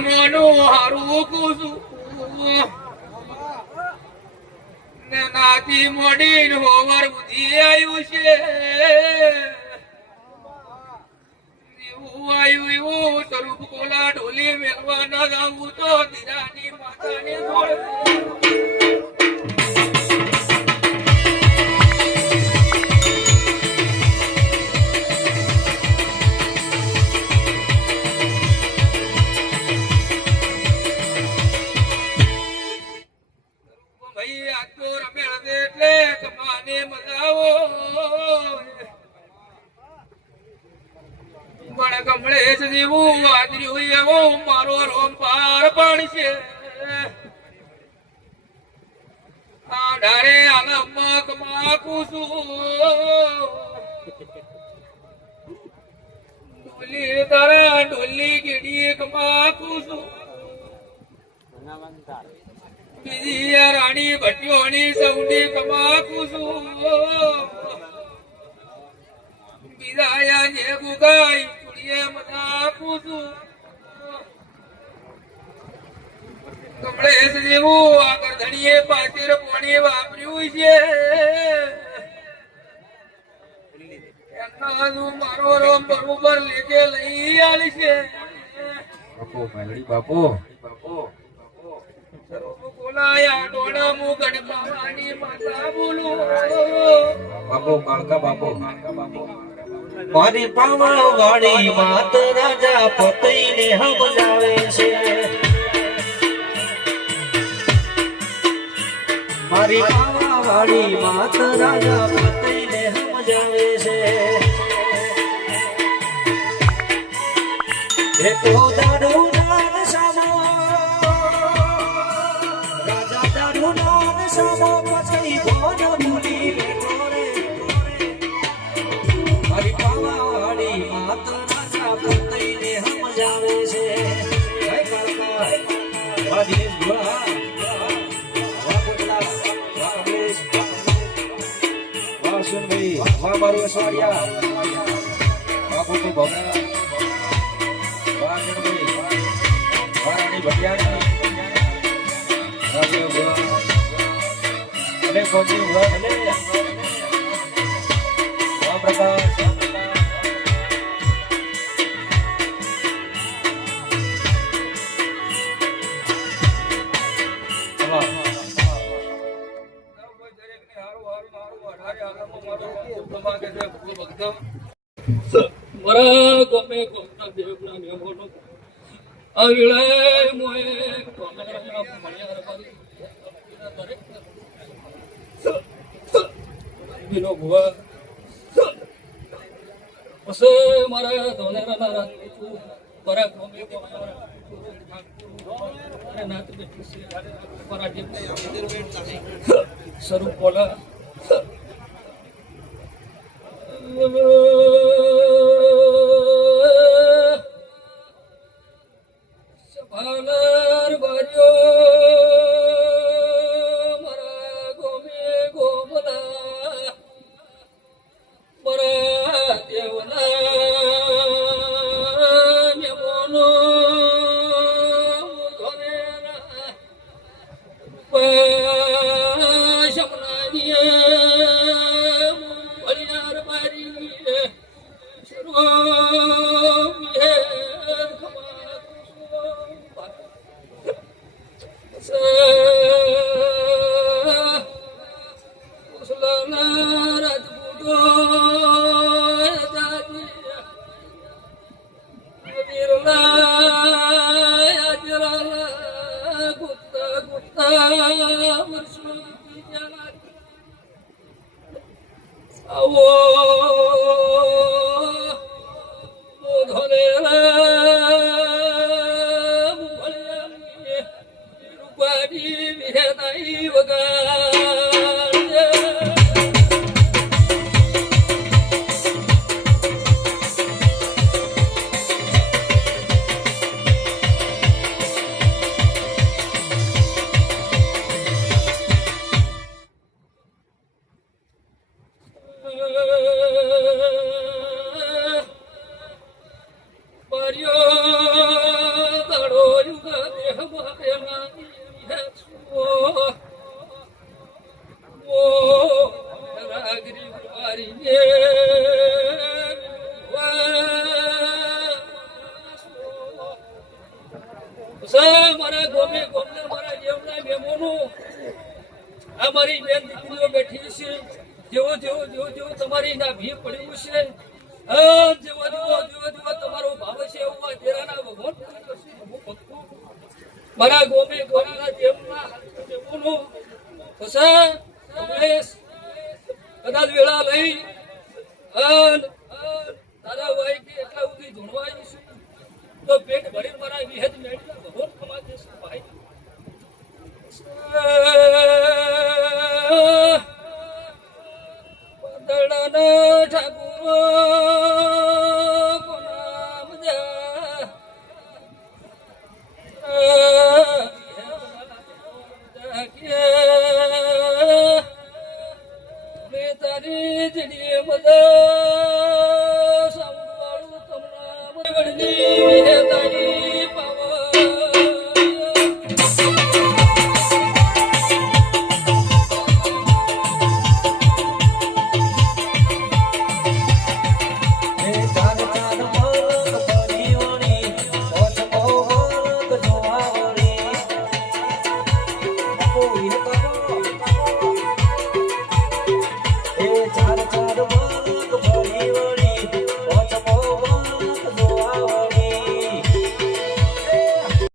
મોનું હારું કુસું ને નાતી મોડી હોવર બુધી આવ્યું છે એવું આવ્યું એવું સ્વરૂપ કોલા ઢોલી મેળવા ન જાવું તો ધીરાની માતાને જોડે ગમળેશ જેવું વાદર્યું એવું મારો રોમ પાર પણ છે આધારે આલમક માકું છું ડોલી તારા ડોલી ગીડી માકું છું બીજી રાણી ભટ્ટીઓની સૌની કમાકું છું બીજા જે ગુગાઈ કમળેશ જેવું આગળ ધણીએ પાછળ પોણી વાપર્યું છે મારો રોમ બરોબર લેકે લઈ આલી છે બાપુ બોલાયા ડોળા મુ ગણપાવાની માતા બોલું બાપુ કાળકા બાપુ મારી પાવા વાળી માત રાજા પતઈને સમજાવે છે મારી પાવા વાળી માત રાજા પતઈને સમજાવે છે એ તો દારૂ નાન સામો રાજા દારૂ નાન સામો પછી ભોજ ભૂલી બેઠો રે મારી પાવા વાળી માત રાજા પતઈને સમજાવે છે જય કાળકા વાદી ગુઆ વાહ બોલા વાહ અમરેશ વાહ સુનભાઈ વાહ મારું અસવાડિયા વાહ બોટુ ભવના વાહ જણભાઈ વાહ રાણી ભટિયાણી રાજીવ ગુઆ અને ફોજી ગુઆ ભલે વાહ પ્રકાશ મરા ગમે ગમતા દેવના નિયમોનો અવિળે મોએ કોમરાના મણિયાર મારી દરેક બિનો ભુવા બસ મારા ધોનેરાના રાત બરા ગમે ગમતા નાત બેઠી છે મારા જે સ્વરૂપ બોલા સભાનાર બાર્યો મારા ગોમે ગોમલા મારા દેવના મેમોનો ધોરેના Mario, સર મારા ગોમે ગોમના મારા જેવના મેમોનો આ મારી બેન દીકરીઓ બેઠી છે જેવો જેવો જેવો જેવો તમારી ના ભી પડ્યું છે જેવો જેવો તમારો ભાવ છે એવું આ દેરાના ભગવાન મારા ગોમે ગોમના જેવના મેમોનો સર કમલેશ કદાચ વેળા લઈ તારા ભાઈ કે એટલા ઉધી ધૂણવાય છે તો પેટ ભરી મારા વિહેદ મેળવી ભગવાન કમા દેશ ભાઈ પદળના ઠાકુર કોના મજા મેં તારી જડી મદા સાંભળું તમના વડની વિહેદાની પાવા હે ચાર ચાર મલક પરિયોની ઓછ બહુ મલક જોવાવળી કોઈ